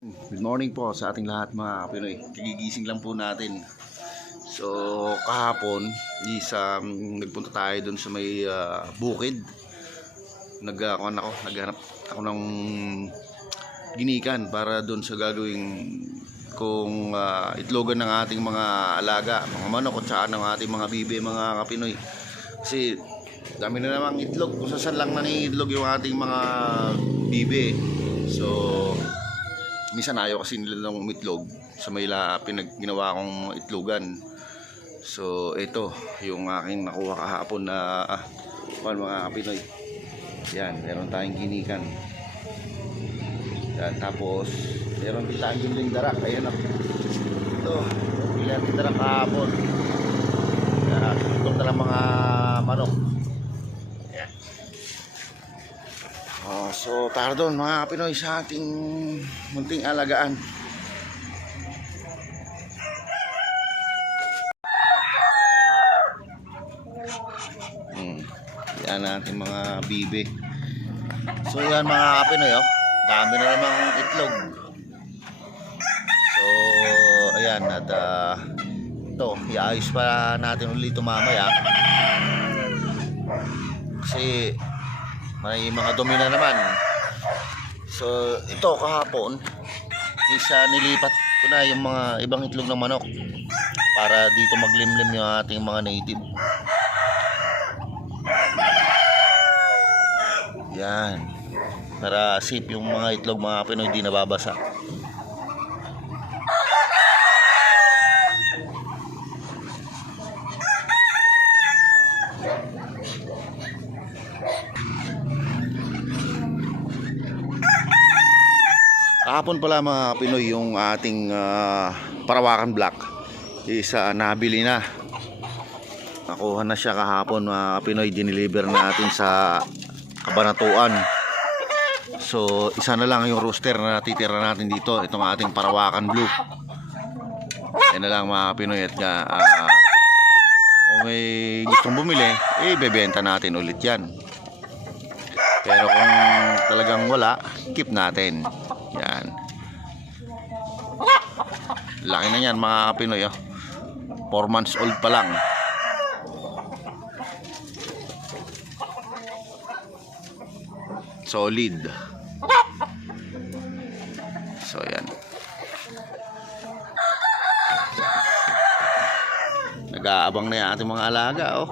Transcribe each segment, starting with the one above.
Good morning po sa ating lahat mga Pinoy. Kagigising lang po natin. So, kahapon, is, um, nagpunta tayo dun sa may ah, bukid. Nag, uh, ako, naghanap ako ng ginikan para dun sa gagawing kung ah, itlogan ng ating mga alaga, mga manok at saka ng ating mga bibi, mga kapinoy. Kasi dami na namang itlog, kung saan lang naniitlog yung ating mga bibi. So, minsan ayaw kasi nila ng umitlog. Sa may pinag ginawa kong itlogan. So ito yung aking nakuha kahapon na ah, mga kapinoy yan meron tayong ginikan. Yan tapos meron din tayong giniling darak. Ayan o ito giniling darak kahapon. Yan ito na mga manok so tara doon mga Pinoy sa ating munting alagaan. Hmm. Yan natin mga bibi. So yan mga Pinoy oh. Dami na namang itlog. So ayan at ah, ito, iayos pa natin ulit ito mamaya. Kasi may mga dumi na naman. So, ito kahapon, isa nilipat ko na yung mga ibang itlog ng manok para dito maglimlim yung ating mga native. Yan. Para safe yung mga itlog mga Pinoy di nababasa. Kahapon pala mga Pinoy yung ating ah, parawakan black is ah, nabili na. Nakuha na siya kahapon mga Pinoy dineliver natin sa kabanatuan. So isa na lang yung rooster na natitira natin dito. Itong ating parawakan blue. Yan na lang mga Pinoy at nga ah, kung may gustong bumili, eh bebenta natin ulit yan. Pero kung talagang wala, keep natin. Laki na yan mga Pinoy. Oh. 4 months old pa lang. Solid. So yan. Nag-aabang na yung ating mga alaga. Oh.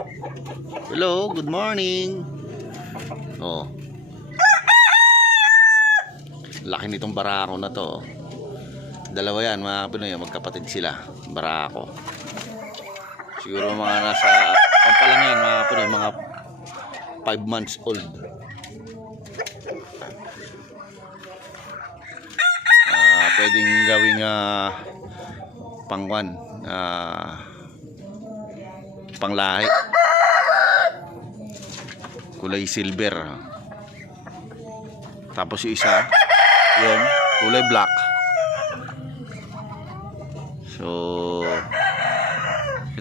Hello, good morning. Oh. Laki nitong barako na to. Dalawa yan, mga Pinoy, magkapatid sila. Barako. Siguro mga nasa, ang pala ngayon, mga Pinoy, mga 5 months old. Ah, pwedeng gawing ah, pangwan, ah, panglahi. Kulay silver. Tapos yung isa, yun, kulay black. So,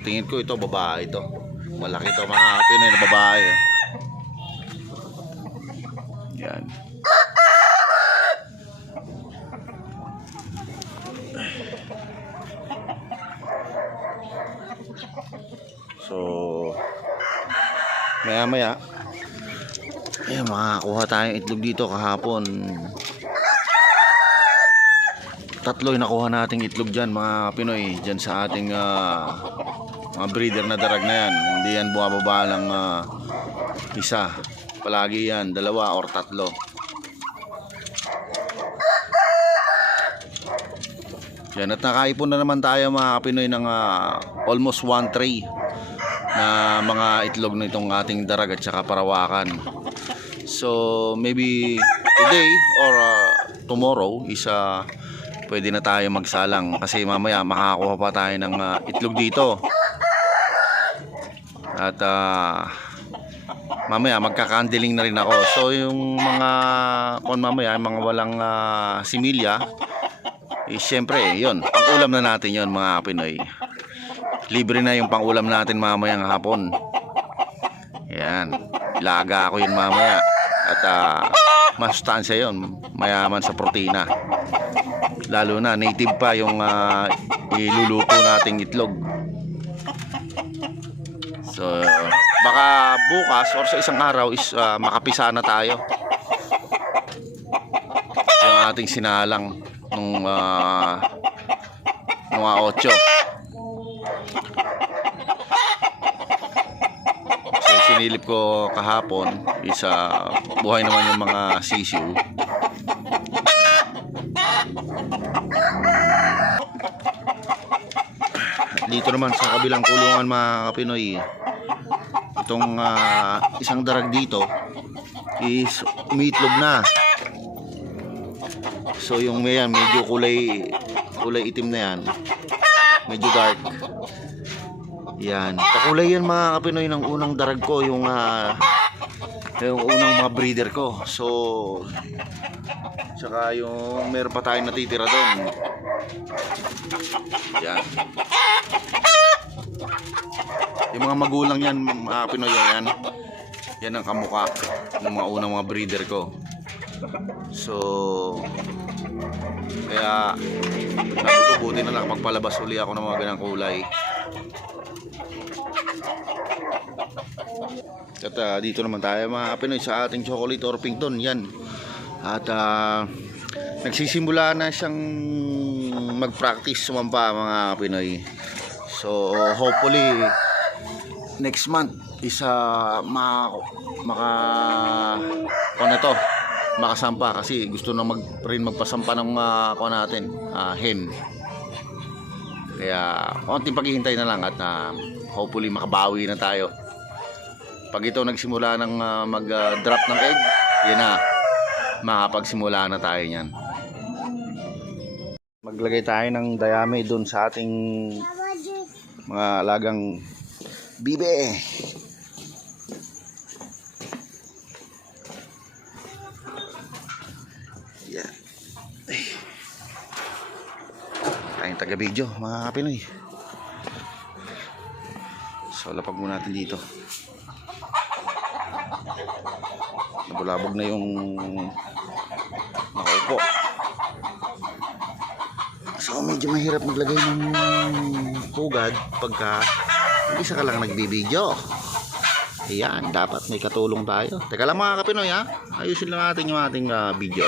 tingin ko ito, babae ito. Malaki ito, mga Pinoy na babae. Yan. So, maya maya, Ayan, makakuha tayong itlog dito kahapon. Tatlo yung nakuha nating itlog dyan mga Pinoy. Dyan sa ating ah, mga breeder na darag na yan. Hindi yan bumababa ng ah, isa. Palagi yan, dalawa or tatlo. Yan, at nakaipon na naman tayo mga Pinoy ng ah, almost one tray na mga itlog nitong ating darag at saka parawakan. So maybe today or uh, tomorrow is uh, pwede na tayo magsalang kasi mamaya makakuha pa tayo ng uh, itlog dito. At uh, mamaya magkakandiling na rin ako. So yung mga kung mamaya yung mga walang uh, similya eh, syempre yun, pang-ulam na natin yon mga Pinoy. Libre na yung pang-ulam natin mamayang hapon. Yan. Ilaga ako yun mamaya. At ah, masustansya yun. Mayaman sa protina. Lalo na native pa yung ah, iluluto nating itlog. So, baka bukas or sa isang araw is ah, makapisa na tayo. Yung ating sinalang nung uh, mga 8. So, sinilip ko kahapon isa buhay naman yung mga sisiu. Dito naman sa kabilang kulungan mga Pinoy, itong ah, isang darag dito is umiitlog na. So yung yan, medyo kulay kulay itim na yan. Medyo dark. Yan. Kakulay yan mga kapinoy ng unang darag ko, yung ah, yung unang mga breeder ko. So Tsaka yung meron pa tayong natitira doon. Yan. Yung mga magulang yan, mga Pinoy yan. Yan ang kamuka ng mga unang mga breeder ko. So, kaya sabi ko na lang magpalabas uli ako ng mga ganang kulay. At ah, dito naman tayo mga Pinoy sa ating chocolate Orpington. Yan. At ah, nagsisimula na siyang mag-practice sumampa mga Pinoy. So hopefully next month isa ma maka ano to makasampa. Kasi gusto na mag rin magpasampa ng uh, natin ah, hen. Kaya konting paghihintay na lang at ah, hopefully makabawi na tayo. Pag ito nagsimula ng ah, mag ah, drop ng egg yan na. Makapagsimula na tayo niyan maglagay tayo ng dayame doon sa ating mga alagang bibe. Yan. Tayong taga video mga Pinoy. So lapag muna natin dito. Nabulabog na yung nakaupo so medyo mahirap maglagay ng pugad pagka isa ka lang nagbibideo Ayan, dapat may katulong tayo. Teka lang mga kapinoy ha. Ayusin lang natin yung ating ah, video.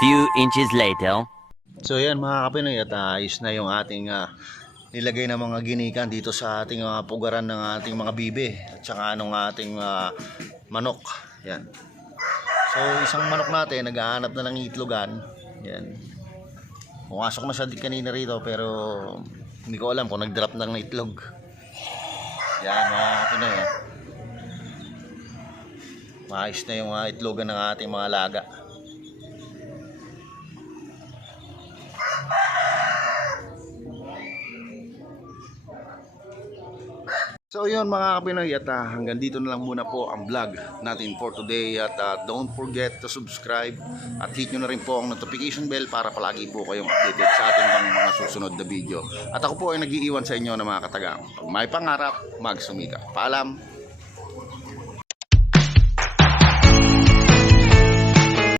few inches later. So yan mga kapinoy at ah, ayos na yung ating ah, nilagay na mga ginikan dito sa ating mga pugaran ng ating mga bibe at saka anong ating ah, manok. Yan. So isang manok natin naghahanap na ng itlogan. Yan. Pumasok na siya kanina rito pero hindi ko alam kung nag-drop na ng itlog. Yan mga kapinoy. Maayos na yung mga itlogan ng ating mga laga. So yun mga kapinoy at ah, hanggang dito na lang muna po ang vlog natin for today at ah, don't forget to subscribe at hit nyo na rin po ang notification bell para palagi po kayong updated sa ating mga, mga susunod na video. At ako po ay nag-iiwan sa inyo ng mga katagang. Pag may pangarap, magsumika. Paalam!